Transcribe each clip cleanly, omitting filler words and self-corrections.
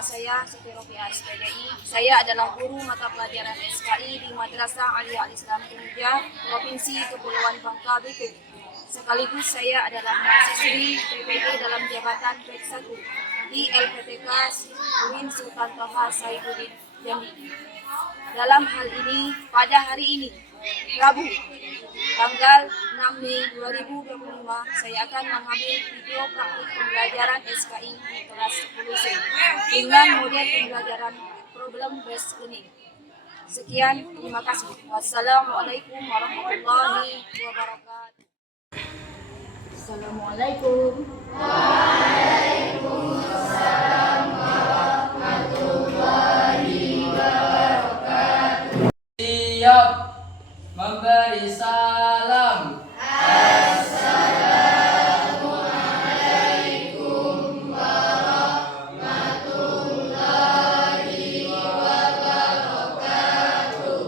saya Siti Rofiah SPDI. Saya adalah guru mata pelajaran SKI di Madrasah Aliyah Al-Islam Tunja, Provinsi Kepulauan Bangka Belitung. Sekaligus saya adalah mahasiswi PPD dalam jabatan PEK 1 di LPTK UIN Sultan Toha Saifuddin Jambi. Dalam hal ini, pada hari ini, Rabu, tanggal 6 Mei 2025, saya akan mengambil video praktik pembelajaran SKI di kelas 10C dengan model pembelajaran problem based learning. Sekian, terima kasih. Wassalamualaikum warahmatullahi wabarakatuh. Assalamualaikum. Waalaikumsalam warahmatullahi wabarakatuh. Siap memberi salam. Assalamualaikum warahmatullahi wabarakatuh.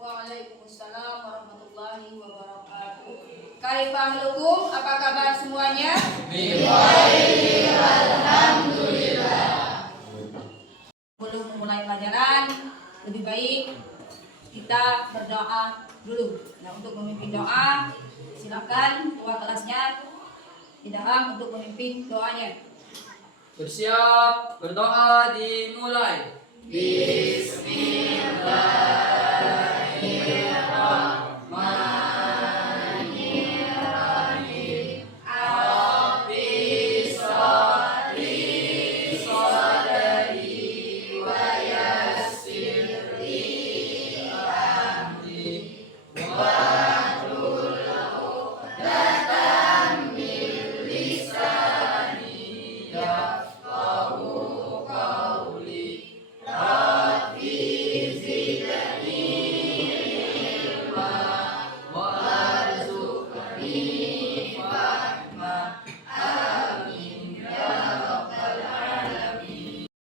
Waalaikumsalam warahmatullahi wabarakatuh. Kaifahalukum, apa kabar semuanya? Biwairi, alhamdulillah. Sebelum memulai pelajaran, lebih baik kita berdoa dulu. Nah, untuk memimpin doa, silakan ketua kelasnya Idham untuk memimpin doanya. Bersiap, berdoa dimulai.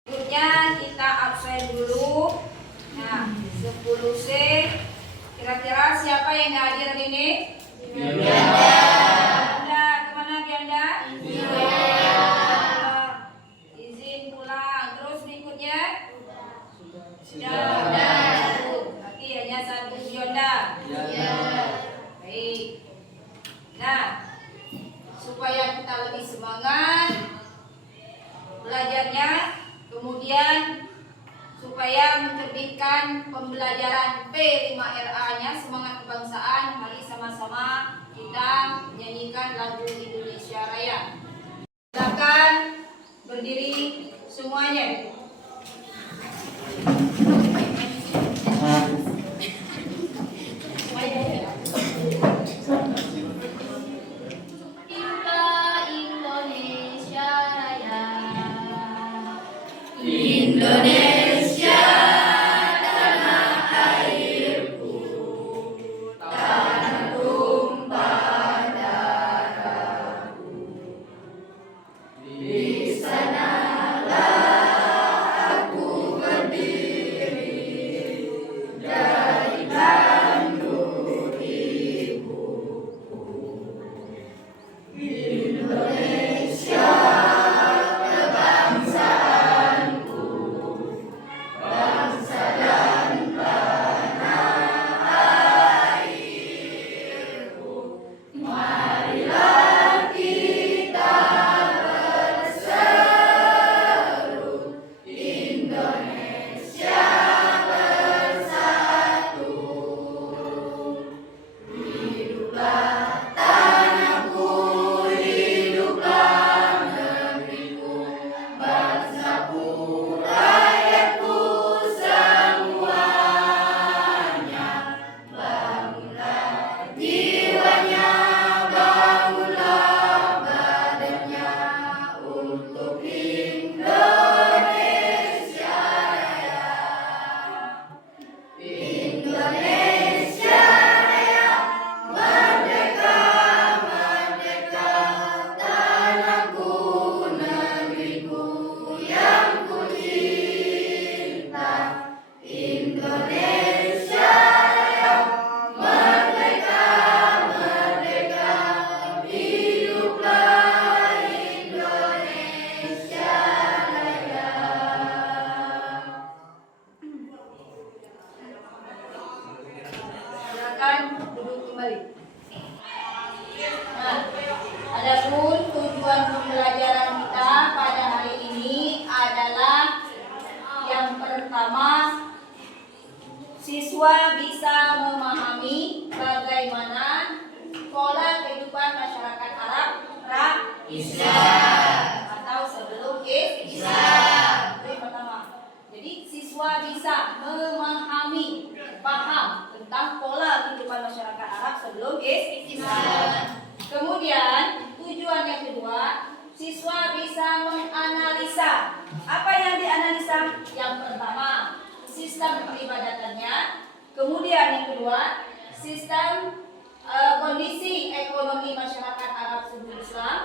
Berikutnya kita absen dulu. Nah, 10C. Kira-kira siapa yang hadir hari ini? Bianda, kemana Bianda? Izin pulang. Terus berikutnya? Sudah. Berarti hanya satu Bianda. Baik. Nah, supaya kita lebih semangat belajarnya, kemudian supaya mencerminkan pembelajaran P5RA-nya, semangat kebangsaan, mari sama-sama kita menyanyikan lagu Indonesia Raya. Silakan berdiri semuanya. Indonesia Raya. Indonesia tanah airku, siswa bisa memahami bagaimana pola kehidupan masyarakat Arab Islam atau sebelum Islam. Itu yang pertama. Jadi siswa bisa memahami, paham tentang pola kehidupan masyarakat Arab sebelum Islam. Kemudian tujuan yang kedua, siswa bisa menganalisa. Apa yang dianalisa? Yang pertama, sistem peribadatannya. Kemudian yang kedua, sistem kondisi ekonomi masyarakat Arab sebelum Islam.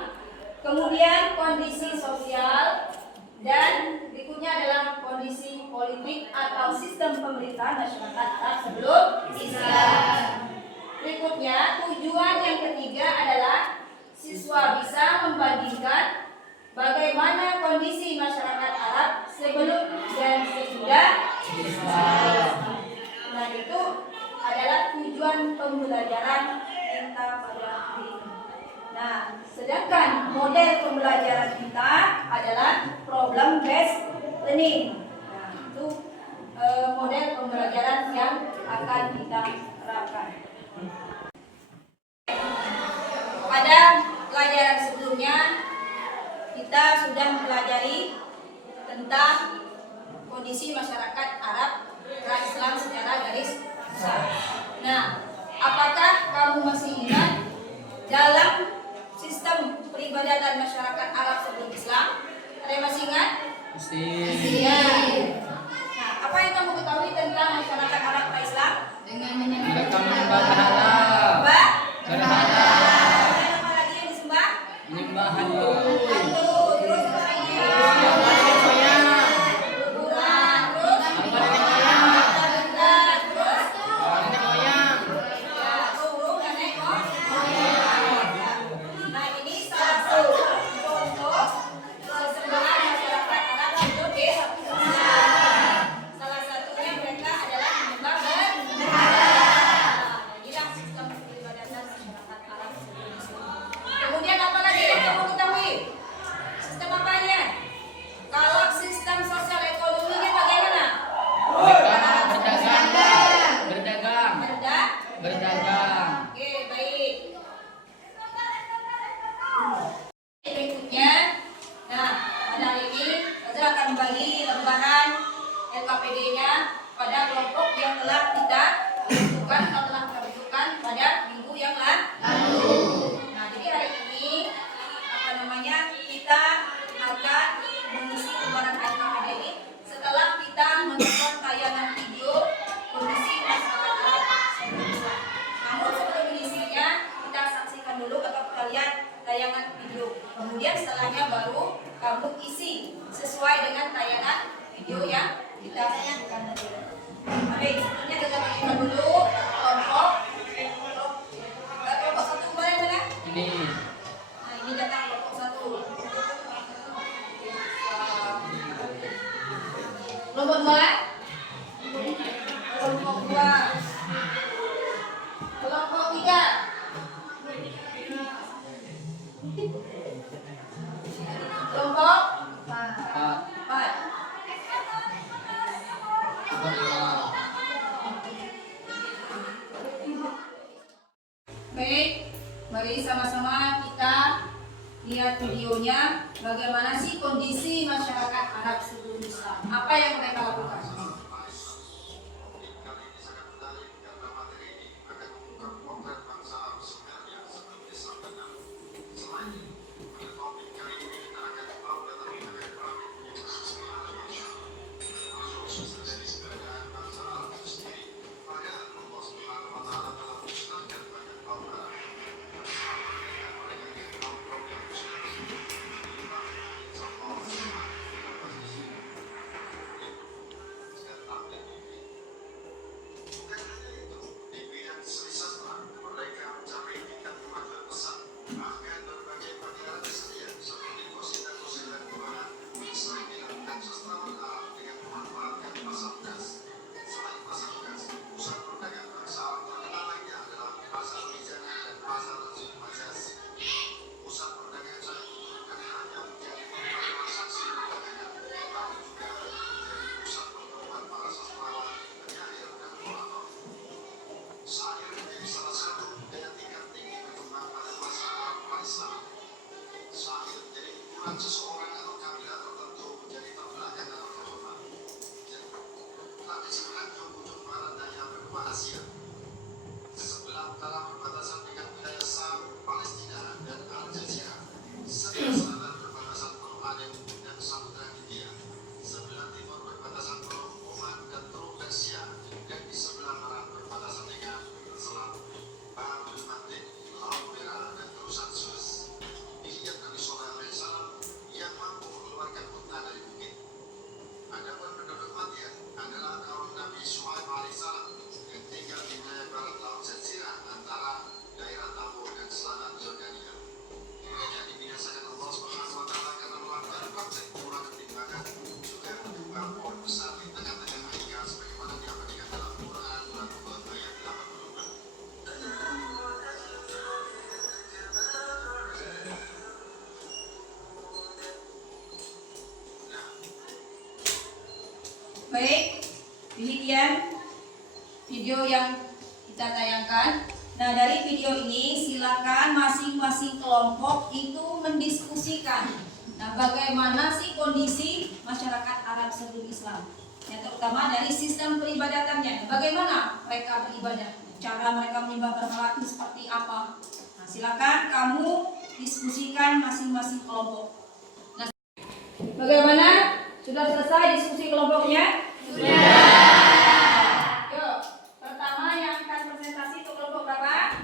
Kemudian kondisi sosial, dan berikutnya adalah kondisi politik atau sistem pemerintahan masyarakat Arab sebelum Islam. Berikutnya, tujuan yang ketiga adalah siswa bisa membandingkan bagaimana kondisi masyarakat Arab sebelum dan sesudah Islam. Nah, itu adalah tujuan pembelajaran kita pada hari ini. Nah, sedangkan model pembelajaran kita adalah problem based learning. Nah, itu model pembelajaran yang akan kita terapkan. Pada pelajaran sebelumnya kita sudah mempelajari tentang kondisi masyarakat Arab Islam secara garis besar. Nah, apakah kamu masih ingat dalam sistem peribadatan masyarakat Arab sebelum Islam? Ada yang masih ingat? Masih. Nah, apa yang kamu ketahui tentang masyarakat Arab Islam? Dengan mereka menyembah berhala. Berhala. Dan apa lagi yang disembah? Menyembah hantu. Hantu. Terus apa lagi? Nenek moyang. Kuburan. Terus benda-benda. Terus Nenek moyang. burung nenek moyang. Nah, ini salah satu contoh sesembahan masyarakat Arab sebelum Islam. Salah satunya mereka adalah menyembah berhala. Inilah sistem peribadatan masyarakat Arab sebelum Islam. Kemudian apa lagi yang kamu ketahui? Sistem apanya? Kalau sistem sosial ekonominya bagaimana? Mereka berdagang. Oke, baik. Berikutnya, nah, pada hari ini saya akan membagi lembaran LKPD-nya pada kelompok yang telah kita tentukan atau telah kita tentukan pada minggu yang lalu. Nah, jadi hari ini kita akan mengisi lembaran LKPD ini setelah kita menonton tayangan video kondisi masyarakat Arab sebelum Islam. Namun sebelum mengisinya, kita saksikan dulu atau kita lihat tayangan video. Kemudian setelahnya baru kamu isi sesuai dengan tayangan video yang kita saksikan tadi. Oke, sebelumnya kita bagikan dulu kelompok satu kemarin mana? Ini. Nah, ini data kelompok satu. Kelompok dua. Kelompok dua. Kelompok tiga. Kelompok Empat. empat. Baik, mari sama-sama kita lihat videonya. Bagaimana sih kondisi masyarakat Arab sebelum Islam? Apa yang mereka lakukan? seseorang atau kabilah tertentu menjadi terbelakang dalam kehidupan. Tapi sebenarnya wujud barat daya benua Asia, sebelah utara berbatasan dengan wilayah Sam, Palestina, dan Aljazeera, sebelah selatan berbatasan Teluk Aden dan Samudra Hindia, sebelah timur berbatasan Teluk Oman dan Teluk Persia, dan di sebelah barat berbatasan dengan Selat Babul Mandeb, Laut Merah, dan terusan Suez. Dilihat Nabi Sallallahu Alaihi Wasallam yang mampu mengeluarkan unta dari bukit. Adapun penduduk Madian adalah kaum Nabi Syuaib alaihissalam yang tinggal di wilayah barat Laut Jazirah antara daerah Tabor dan selatan Jordania. Mereka dibinasakan Allah Subhanahu wa taala karena melakukan praktek kurang ketimbangan, juga menyumbang pohon besar di tengah-tengah mereka sebagaimana diabadikan dalam Quran surat Hud ayat 84. Baik, demikian video yang kita tayangkan. Nah, dari video ini silakan masing-masing kelompok itu mendiskusikan. Nah, bagaimana sih kondisi masyarakat Arab sebelum Islam? Ya, terutama dari sistem peribadatannya. Bagaimana mereka beribadah? Cara mereka menyembah berhala itu seperti apa? Nah, silakan kamu diskusikan masing-masing kelompok. Nah, bagaimana? Sudah selesai diskusi kelompoknya? Sudah. Yuk, pertama yang akan presentasi itu kelompok berapa?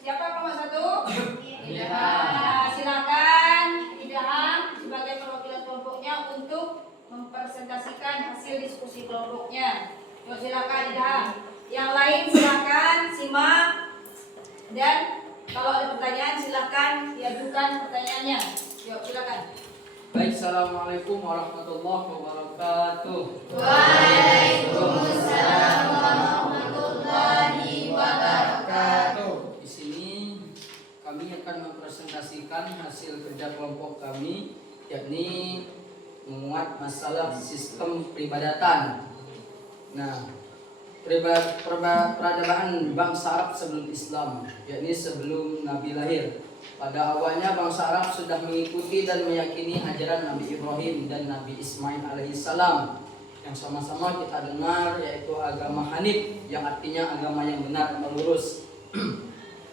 Siapa kelompok 1? Nah, silakan Idham sebagai perwakilan kelompoknya untuk mempresentasikan hasil diskusi kelompoknya. Yuk, silakan Idham. Yang lain silakan simak dan kalau ada pertanyaan silakan diajukan pertanyaannya. Yuk, silakan. Baik, assalamualaikum warahmatullahi wabarakatuh. Waalaikumsalam warahmatullahi wabarakatuh. Di sini kami akan mempresentasikan hasil kerja kelompok kami, yakni menguat masalah sistem peribadatan. Nah, peradaban bangsa Arab sebelum Islam, yakni sebelum Nabi lahir. Pada awalnya bangsa Arab sudah mengikuti dan meyakini ajaran Nabi Ibrahim dan Nabi Ismail alaihissalam yang sama-sama kita dengar, yaitu agama Hanif, yang artinya agama yang benar atau lurus.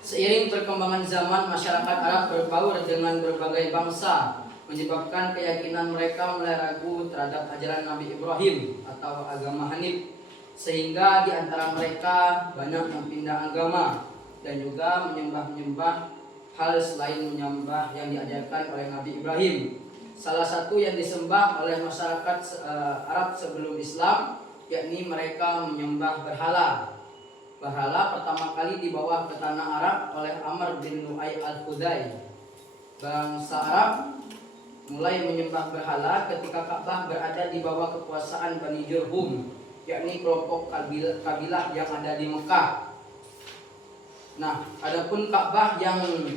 Seiring perkembangan zaman, masyarakat Arab berbaur dengan berbagai bangsa, menyebabkan keyakinan mereka mulai ragu terhadap ajaran Nabi Ibrahim atau agama Hanif, sehingga di antara mereka banyak yang pindah agama dan juga menyembah hal selain menyembah yang diajarkan oleh Nabi Ibrahim. Salah satu yang disembah oleh masyarakat Arab sebelum Islam, yakni mereka menyembah berhala. Berhala pertama kali dibawa ke tanah Arab oleh Amr bin Lu'ay al-Khudai. Bangsa Arab mulai menyembah berhala ketika Ka'bah berada di bawah kekuasaan Bani Jurhum, yakni kelompok kabilah yang ada di Mekah. Nah, adapun Ka'bah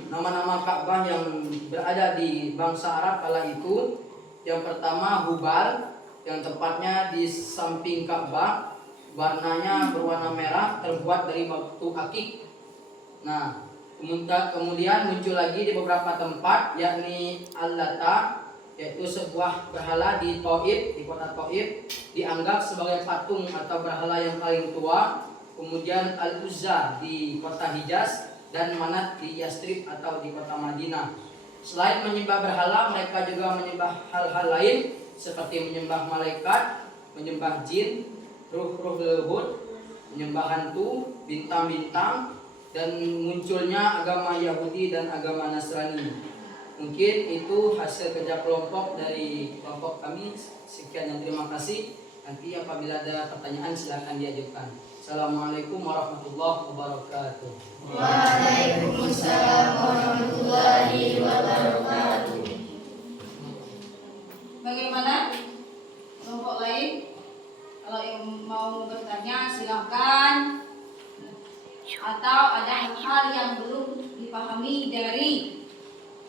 nama-nama Ka'bah yang berada di bangsa Arab kala itu, yang pertama Hubal, yang tepatnya di samping Ka'bah, warnanya berwarna merah, terbuat dari batu akik. Nah, kemudian muncul lagi di beberapa tempat, yakni Al-Lata, yaitu sebuah berhala di Taif, di kota Taif, dianggap sebagai patung atau berhala yang paling tua. Kemudian Al-Uzza di kota Hijaz dan Manat di Yastrib atau di kota Madinah. Selain menyembah berhala, mereka juga menyembah hal-hal lain seperti menyembah malaikat, menyembah jin, ruh-ruh leluhur, menyembah hantu, bintang-bintang, dan munculnya agama Yahudi dan agama Nasrani. Mungkin itu hasil kerja kelompok dari kelompok kami. Sekian dan terima kasih. Nanti apabila ada pertanyaan silakan diajukan. Assalamualaikum warahmatullahi wabarakatuh. Waalaikumsalam warahmatullahi wabarakatuh. Bagaimana kelompok lain? Kalau yang mau bertanya silakan. Atau ada hal yang belum dipahami dari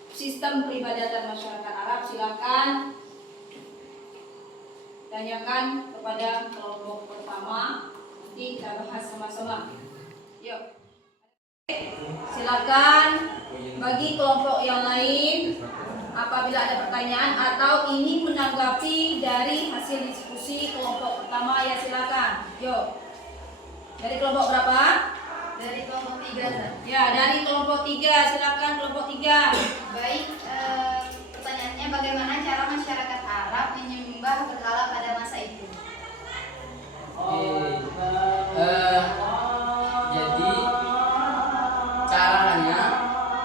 sistem peribadatan masyarakat Arab, silakan tanyakan kepada kelompok pertama. Nanti kita bahas sama-sama. Yuk. Silakan Bagi kelompok yang lain, apabila ada pertanyaan atau ingin menanggapi dari hasil diskusi kelompok pertama, ya silakan. Yuk. Dari kelompok berapa? Dari kelompok 3. Ya, dari kelompok 3, silakan kelompok 3. Baik, pertanyaannya bagaimana cara masyarakat Arab menyembah berhala pada masa itu? Jadi caranya,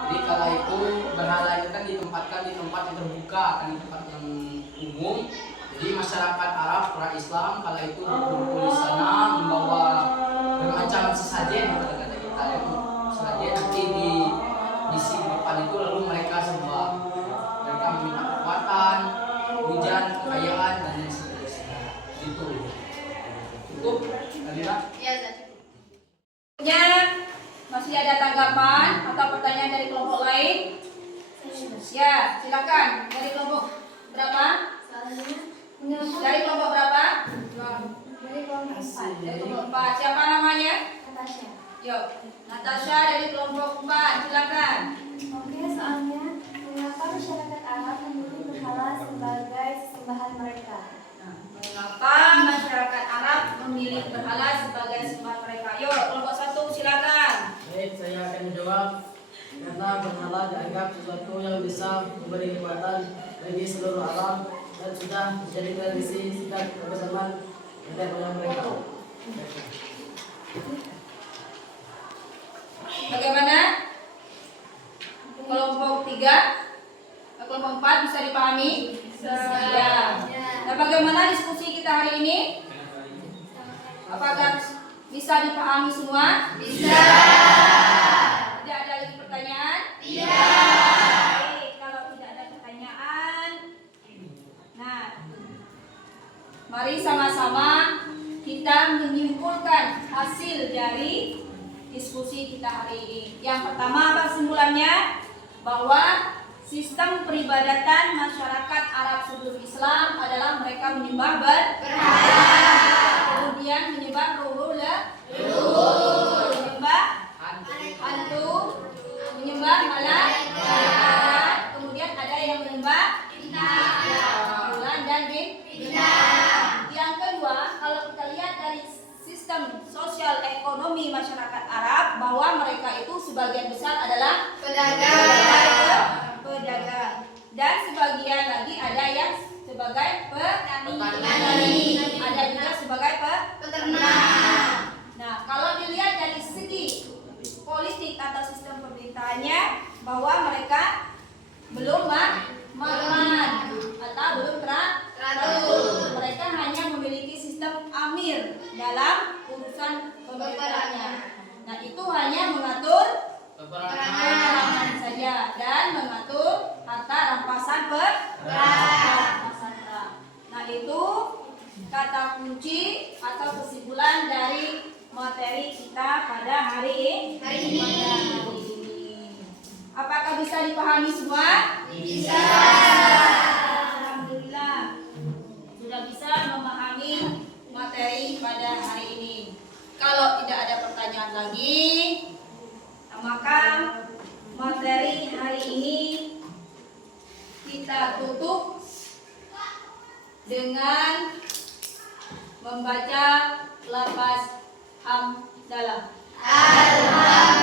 jadi kala itu berhala itu kan ditempatkan di tempat yang terbuka, kan di tempat yang umum. Jadi masyarakat Arab, pra Islam kala itu berkumpul di sana membawa bermacam sesajen, kata-kata kita itu sesajen, nanti di sisi depan itu lalu mereka sembah, mereka meminta kekuatan, hujan, kekayaan dan lain seterusnya. Gitu. Cukup, Kalina? Ya, Zat. Masih ada tanggapan atau pertanyaan dari kelompok lain? Ya, silakan. Dari kelompok berapa? Dari kelompok berapa? Dari kelompok 4. Dari kelompok 4. Siapa namanya? Natasha. Yuk, Natasha dari kelompok 4. Silakan. Oke, soalnya mengapa masyarakat Arab memilih berhala sebagai sembahan mereka? Nah, mengapa masyarakat Arab memilih berhala sebagai sembahan mereka? Yuk, kelompok 1 silakan. Baik, saya akan menjawab. Karena berhala dianggap sesuatu yang bisa memberi kekuatan bagi seluruh alam dan sudah menjadi tradisi sejak zaman nenek moyang mereka. Bagaimana? Kelompok 3, kelompok 4 bisa dipahami? Ya. Nah, bagaimana diskusi kita hari ini? Apakah bisa dipahami semua? Bisa. Tidak ada lagi pertanyaan? Tidak. Baik, kalau tidak ada pertanyaan, nah, mari sama-sama kita menyimpulkan hasil dari diskusi kita hari ini. Yang pertama apa kesimpulannya? Bahwa sistem peribadatan masyarakat Arab sebelum Islam adalah mereka menyembah berhala. Kemudian menyembah menyembah hantu, menyembah malaikat. Kemudian ada yang menyembah bulan dan bintang. Yang kedua, kalau kita lihat dari sistem sosial ekonomi masyarakat Arab, bahwa mereka itu sebagian besar adalah pedagang, dan sebagian lagi ada yang sebagai petani, ada juga sebagai peternak. Nah, kalau dilihat dari segi politik atau sistem pemerintahannya, bahwa mereka belum makmur atau belum teratur. Mereka hanya memiliki sistem amir dalam urusan pemerintahannya. Nah, itu hanya mengatur peperangan saja dan mengatur harta rampasan perang. Nah, itu kata kunci atau kesimpulan dari materi kita pada hari ini. Apakah bisa dipahami semua? Bisa. Alhamdulillah sudah bisa memahami materi pada hari ini. Kalau tidak ada pertanyaan lagi, maka materi hari ini kita tutup dengan membaca lafaz hamdalah. Alhamdulillah.